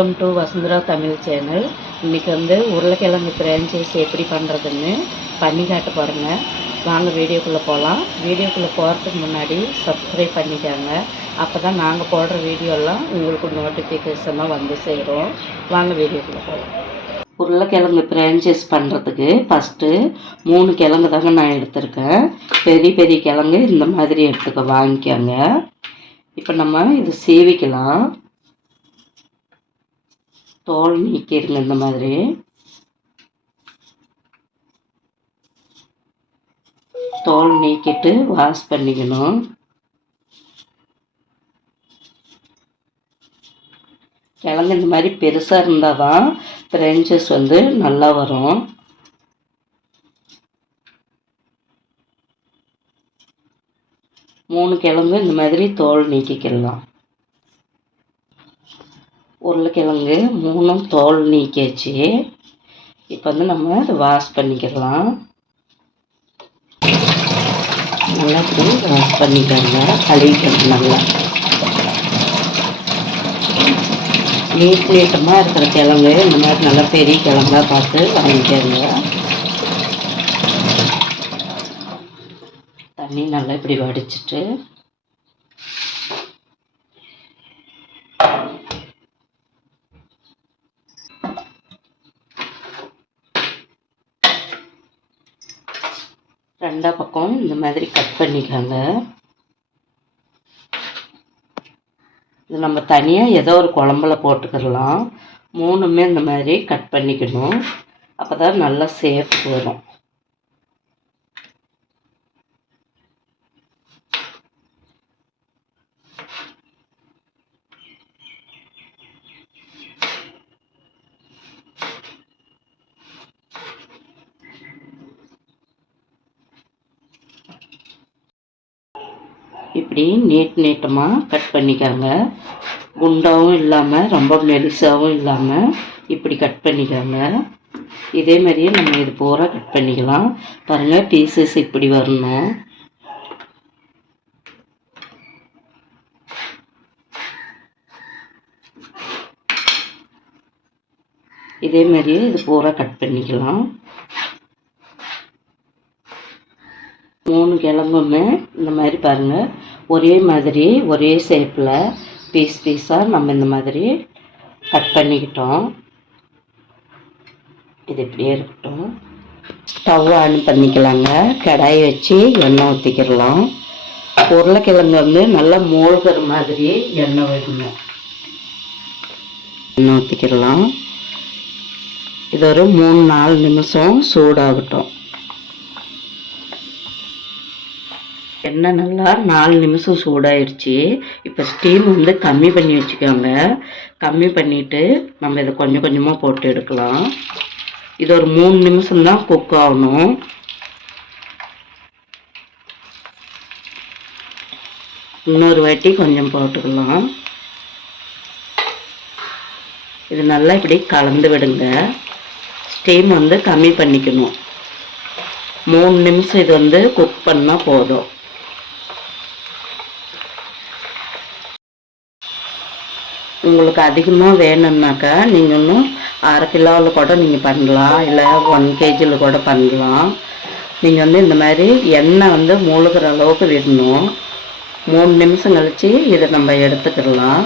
Welcome to Vasundhara Tamil channel இன்றைக்கி வந்து உருளைக்கிழங்கு பிரான்ச்சைஸ் எப்படி பண்ணுறதுன்னு பண்ணி காட்ட பாருங்க வாங்க வீடியோக்குள்ளே போகலாம் வீடியோக்குள்ளே போகிறதுக்கு முன்னாடி சப்ஸ்கிரைப் பண்ணிக்காங்க. அப்போ தான் நாங்கள் போடுற வீடியோலாம் உங்களுக்கு நோட்டிஃபிகேஷனாக வந்து சேரும். வாங்க வீடியோக்குள்ளே போகலாம் உருளைக்கிழங்கு பிரான்ச்சைஸ் பண்ணுறதுக்கு ஃபஸ்ட்டு மூணு கிழங்கு தாங்க நான் எடுத்திருக்கேன். பெரிய பெரிய கிழங்கு இந்த மாதிரி எடுத்துக்க வாங்கிக்கோங்க. இப்போ நம்ம இது சேவிக்கலாம். தோல் நீக்கிடுங்க இந்த மாதிரி. தோல் நீக்கிட்டு வாஷ் பண்ணிக்கணும். கிழங்கு இந்த மாதிரி பெருசாக இருந்தால் தான் பிரெஞ்சஸ் வந்து நல்லா வரும். மூணு கிழங்கு இந்த மாதிரி தோல் நீக்கிக்கலாம். உருளைக்கிழங்கு மூணும் தோல் நீக்கியாச்சு. இப்போ வந்து நம்ம அதை வாஷ் பண்ணிக்கலாம் நல்லா இப்படி வாஷ் பண்ணிக்கோங்க. கழுவிக்கணும் நல்லா. நீட் நீட்டமாக இருக்கிற கிழங்கு இந்த மாதிரி நல்லா பெரிய கிழங்கா பார்த்து வாங்கிக்கோங்க. தண்ணி நல்லா இப்படி வடிச்சிட்டு எல்லா பக்கம் இந்த மாதிரி கட் பண்ணிக்கோங்க. இது நம்ம தனியாக ஏதோ ஒரு குழம்புல போட்டுக்கிடலாம். மூணுமே இந்த மாதிரி கட் பண்ணிக்கணும். அப்போ தான் நல்லா சேஃப் வரும் இப்படி நீட் நீட்டமாக கட் பண்ணிக்கோங்க. குண்டாகவும் இல்லாமல் ரொம்ப மெலிசாகவும் இல்லாமல் இப்படி கட் பண்ணிக்கோங்க. இதே மாதிரியே நம்ம இது பூரா கட் பண்ணிக்கலாம். பாருங்கள் பீசஸ் இப்படி வரணும். இதே மாதிரியே இது பூரா கட் பண்ணிக்கலாம். மூணு கிழங்குமே இந்த மாதிரி பாருங்கள் ஒரே மாதிரி ஒரே ஷேப்பில் பீஸ் பீஸாக நம்ம இந்த மாதிரி கட் பண்ணிக்கிட்டோம். இது இப்படியே இருக்கட்டும். ஸ்டவ் ஆன் பண்ணிக்கலாங்க. கடாய் வச்சு எண்ணெய் ஊற்றிக்கிடலாம் உருளைக்கிழங்கு வந்து நல்லா மூழ்கிற மாதிரி எண்ணெய் விடணும் எண்ணெய் ஊற்றிக்கிடலாம் இது ஒரு மூணு நாலு நிமிஷம் சூடாகட்டும். எண்ணெய் நல்லா நாலு நிமிஷம் சூடாயிருச்சு. இப்போ ஸ்டீம் வந்து கம்மி பண்ணி வச்சுக்கோங்க. கம்மி பண்ணிவிட்டு நம்ம இதை கொஞ்சம் கொஞ்சமாக போட்டு எடுக்கலாம். இது ஒரு மூணு நிமிஷம் தான் குக் ஆகணும். இன்னொரு வாட்டி கொஞ்சம் போட்டுக்கலாம். இது நல்லா இப்படி கலந்து விடுங்க. ஸ்டீம் வந்து கம்மி பண்ணிக்கணும். மூணு நிமிஷம் இது வந்து குக் பண்ணால் போதும். உங்களுக்கு அதிகமாக வேணும்னாக்கா நீங்கள் இன்னும் அரை கிலோவில் கூட நீங்கள் பண்ணலாம். இல்லை ஒன் கேஜியில் கூட பண்ணலாம். நீங்கள் வந்து இந்த மாதிரி எண்ணெய் வந்து மூழ்கிற அளவுக்கு விடணும். மூணு நிமிஷம் கழித்து இதை நம்ம எடுத்துக்கிடலாம்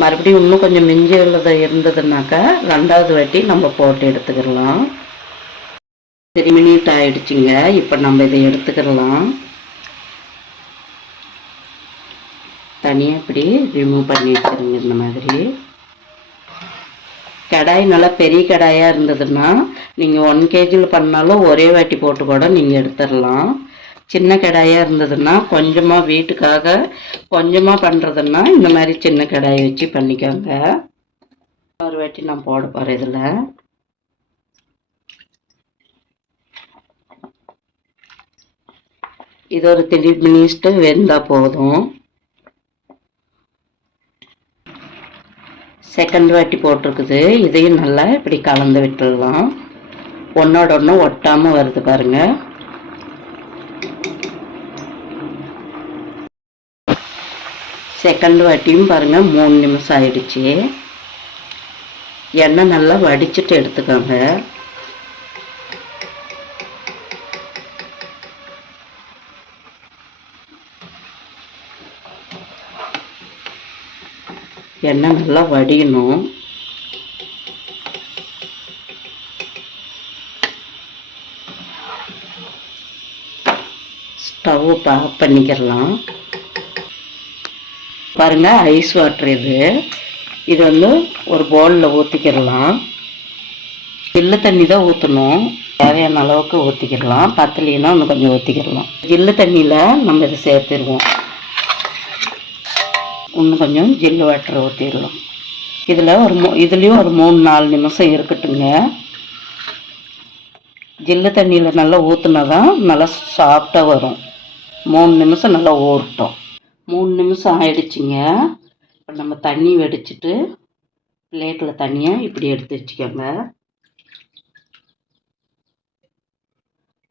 மறுபடியும் இன்னும் கொஞ்சம் மிஞ்சி உள்ளது இருந்ததுனாக்கா ரெண்டாவது வாட்டி நம்ம போட்டு எடுத்துக்கிடலாம் த்ரீ மினிட் ஆகிடுச்சிங்க இப்போ நம்ம இதை எடுத்துக்கிடலாம் தனியாக இப்படி ரிமூவ் பண்ணி வச்சுருங்க இந்த மாதிரி. கடாய் நல்லா பெரிய கடாயாக இருந்ததுன்னா நீங்கள் ஒன் கேஜியில் பண்ணாலும் ஒரே வாட்டி போட்டு கூட நீங்கள் எடுத்துடலாம். சின்ன கடாயாக இருந்ததுன்னா கொஞ்சமாக வீட்டுக்காக கொஞ்சமாக பண்ணுறதுன்னா இந்த மாதிரி சின்ன கடாயை வச்சு பண்ணிக்கோங்க. ஒரு வாட்டி நான் போட போகிறேன் இதில். இது ஒரு திடீர் மினிஸ்ட்டு வெந்தால் போதும். செகண்ட் வாட்டி போட்டிருக்குது. இதையும் நல்லா இப்படி கலந்து விட்டுடலாம். ஒன்றோட ஒன்று ஒட்டாமல் வருது பாருங்கள் செகண்ட் வாட்டியும் பாருங்கள் மூணு நிமிஷம் ஆயிடுச்சு. எண்ணெய் நல்லா வடிச்சிட்டு எடுத்துக்கோங்க. எண்ணெய் நல்லா வடியணும் ஸ்டவ் ஆஃப் பண்ணிக்கிறலாம் பாருங்க ஐஸ் வாட்டர் இது. இது வந்து ஒரு பவுலில் ஊற்றிக்கிடலாம் ஜில்லு தண்ணி தான் ஊற்றணும் தேவையான அளவுக்கு ஊற்றிக்கிடலாம் பத்தலைன்னா இன்னும் கொஞ்சம் ஊற்றிக்கிடலாம் ஜில்லு தண்ணியில் நம்ம இதை சேர்த்துருவோம். இன்னும் கொஞ்சம் ஜில்லு வாட்டர் ஊற்றிடலாம் இதில் ஒரு மூ இதுலேயும் ஒரு மூணு நாலு நிமிஷம் இருக்கட்டுங்க. ஜில்லு தண்ணியில் நல்லா ஊற்றுனா தான் நல்லா சாஃப்டாக வரும். மூணு நிமிஷம் நல்லா ஊறட்டும். மூணு நிமிஷம் ஆயிடுச்சுங்க. இப்போ நம்ம தண்ணி வெடிச்சிட்டு பிளேட்டில் தனியாக இப்படி எடுத்து வச்சுக்கோங்க.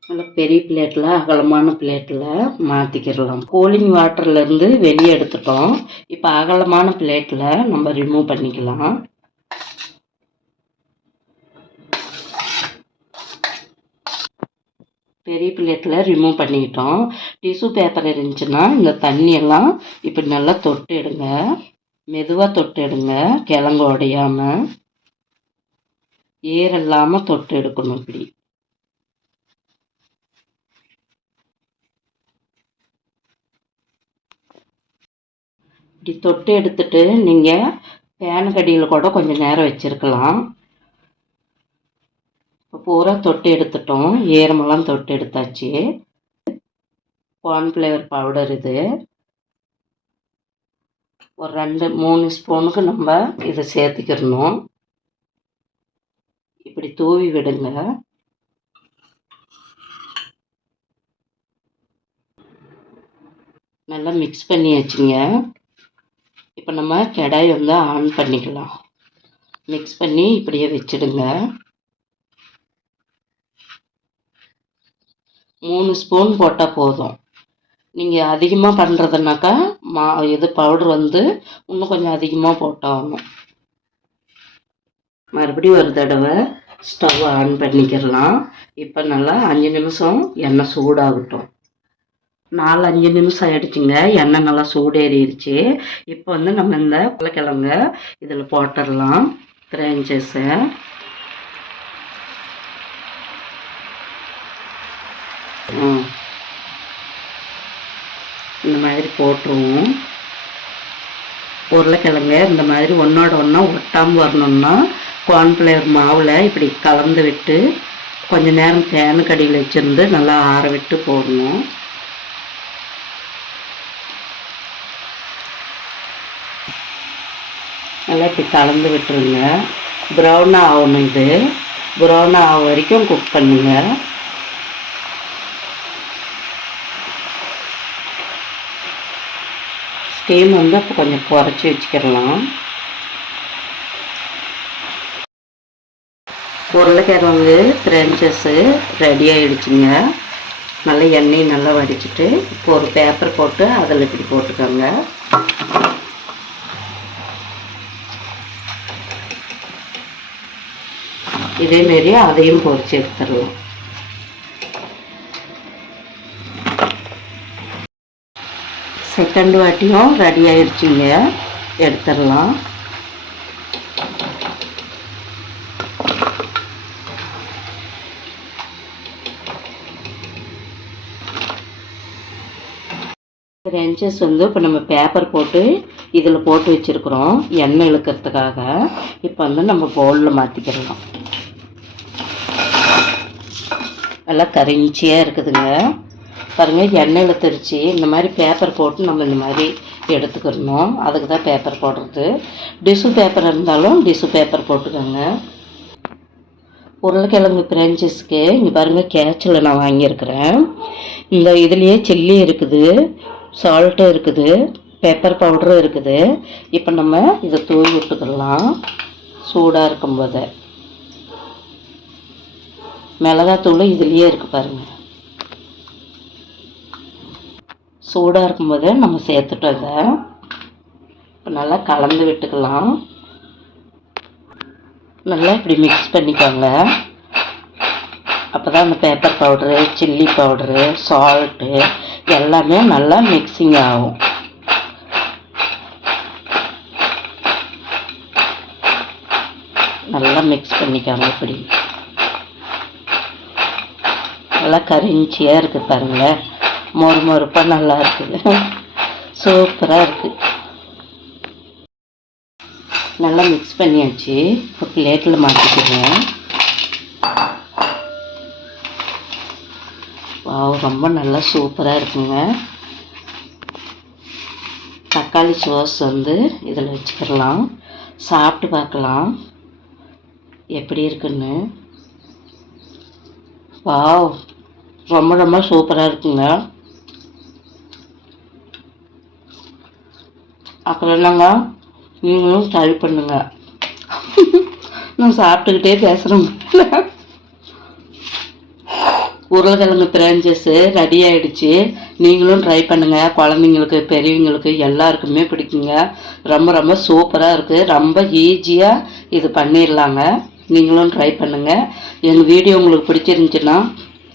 நல்லா பெரிய பிளேட்டில் அகலமான பிளேட்டில் மாற்றிக்கிடலாம் கூலிங் வாட்டர்லேருந்து வெளியே எடுத்துட்டோம். இப்போ அகலமான பிளேட்டில் நம்ம ரிமூவ் பண்ணிக்கலாம். பெரிய பிளேட்டில் ரிமூவ் பண்ணிக்கிட்டோம் டிஷ்யூ பேப்பர் இருந்துச்சுன்னா இந்த தண்ணியெல்லாம் இப்படி நல்லா தொட்டு எடுங்க. மெதுவாக தொட்டு எடுங்க. கிழங்கு உடையாமல் ஏர் இல்லாமல் தொட்டு எடுக்கணும் இப்படி. இப்படி தொட்டு எடுத்துட்டு நீங்கள் பேன் கடியில் கூட கொஞ்சம் நேரம் வச்சுருக்கலாம். இப்போ பூரா தொட்டு எடுத்துட்டோம். ஏரமெல்லாம் தொட்டு எடுத்தாச்சு. கார்ன்ஃப்ளவர் பவுடர் இது. ஒரு ரெண்டு மூணு ஸ்பூனுக்கு நம்ம இதை சேர்த்துக்கிடணும். இப்படி தூவி விடுங்க. நல்லா மிக்ஸ் பண்ணி வச்சுங்க இப்போ நம்ம கடாய் வந்து ஆன் பண்ணிக்கலாம். மிக்ஸ் பண்ணி இப்படியே வச்சுடுங்க. மூணு ஸ்பூன் போட்டால் போதும். நீங்கள் அதிகமாக பண்ணுறதுனாக்கா மா இது பவுடர் வந்து இன்னும் கொஞ்சம் அதிகமாக போட்டாகணும். மறுபடியும் ஒரு தடவை ஸ்டவ் ஆன் பண்ணிக்கிறலாம் இப்போ நல்லா அஞ்சு நிமிஷம் எண்ணெய் சூடாகட்டும். நாலு அஞ்சு நிமிஷம் ஆயிடுச்சுங்க. எண்ணெய் நல்லா சூடேறிடுச்சு. இப்போ வந்து நம்ம இந்த உருளைக்கிழங்க இதில் போட்டுடலாம். கிரான்ச்சஸை ம். இந்த மாதிரி போட்டுருவோம். உருளைக்கிழங்கு இந்த மாதிரி ஒன்றோட ஒன்றா ஒட்டாமல் வரணும்னா கார்ன்ஃப்ளவர் மாவில் இப்படி கலந்து விட்டு கொஞ்ச நேரம் தேனுக்கடியில் வச்சுருந்து நல்லா ஆற விட்டு போடணும். நல்லா இப்படி கலந்து விட்டுருங்க. ப்ரௌனாக ஆகணும் இது. ப்ரௌனாக ஆக வரைக்கும் குக் பண்ணுங்கள் ஸ்டீம் வந்து அப்போ கொஞ்சம் குறைச்சி வச்சுக்கிடலாம். உருளைக்கிழங்கு பிரெஞ்சஸ்ஸு ரெடி ஆகிடுச்சுங்க நல்லா எண்ணெய் நல்லா வடிச்சிட்டு இப்போ ஒரு பேப்பர் போட்டு அதில் இப்படி போட்டுக்கோங்க. இதேமாரி அதையும் பொறிச்சு எடுத்துடலாம். செகண்ட் வாட்டியும் ரெடி ஆயிடுச்சுங்க எடுத்துடலாம். ரெஞ்சஸ் வந்து இப்போ நம்ம பேப்பர் போட்டு இதில் போட்டு வச்சுருக்குறோம். எண்ணெய் இழுக்கிறதுக்காக. இப்போ வந்து நம்ம பவுலில் மாற்றிக்கிடலாம் நல்லா கரிஞ்சியாக இருக்குதுங்க. பாருங்கள் எண்ணெய் தெரித்து இந்த மாதிரி பேப்பர் போட்டு நம்ம இந்த மாதிரி எடுத்துக்கிடணும் அதுக்கு தான் பேப்பர் போடுறது. டிஷ்யூ பேப்பர் இருந்தாலும் டிஷ்யூ பேப்பர் போட்டுக்கோங்க. உருளைக்கிழங்கு பிரான்ச்சஸ்க்கு இங்கே பாருங்கள் கேட்சில் நான் வாங்கியிருக்கிறேன். இந்த இதுலேயே சில்லி இருக்குது சால்ட்டும் இருக்குது பெப்பர் பவுடரும் இருக்குது. இப்போ நம்ம இதை தூவி விட்டுக்கலாம். சூடாக இருக்கும்போது மிளகாத்தூள் இதுலேயே இருக்குது பாருங்கள் சூடாக இருக்கும்போது நம்ம சேர்த்துட்டோம் இதை இப்போ நல்லா கலந்து விட்டுக்கலாம். நல்லா இப்படி மிக்ஸ் பண்ணிக்கோங்க. அப்போ தான் அந்த paper powder chilli powder salt எல்லாமே நல்லா மிக்சிங் ஆகும். நல்லா மிக்ஸ் பண்ணிக்கோங்க இப்படி. நல்லா கரிஞ்சியாக இருக்குது பாருங்களேன் மொறு மொறுப்பாக நல்லா இருக்குது சூப்பராக இருக்குது நல்லா மிக்ஸ் பண்ணியாச்சு. இப்போ பிளேட்டில் மாற்றிக்கிறேன் வாவ் ரொம்ப நல்லா சூப்பராக இருக்குங்க. தக்காளி சோஸ் வந்து இதில் வச்சுக்கிடலாம். சாப்பிட்டு பார்க்கலாம். எப்படி இருக்குன்னு. வாவ் ரொம்ப ரொம்ப சூப்பராக இருக்குங்க. அப்புறம் என்னங்க? நீங்களும் ட்ரை பண்ணுங்க. நான் சாப்பிட்டுக்கிட்டே பேசுகிறேன் உருளைக்கிழங்கு பிரான்ச்சஸ் ரெடி ஆகிடுச்சு நீங்களும் ட்ரை பண்ணுங்க. குழந்தைங்களுக்கு பெரியவங்களுக்கு எல்லாருக்குமே பிடிக்குங்க. ரொம்ப ரொம்ப சூப்பராக இருக்குது ரொம்ப ஈஸியாக இது பண்ணிடலாங்க நீங்களும் ட்ரை பண்ணுங்க. எங்கள் வீடியோ உங்களுக்கு பிடிச்சிருந்துச்சுன்னா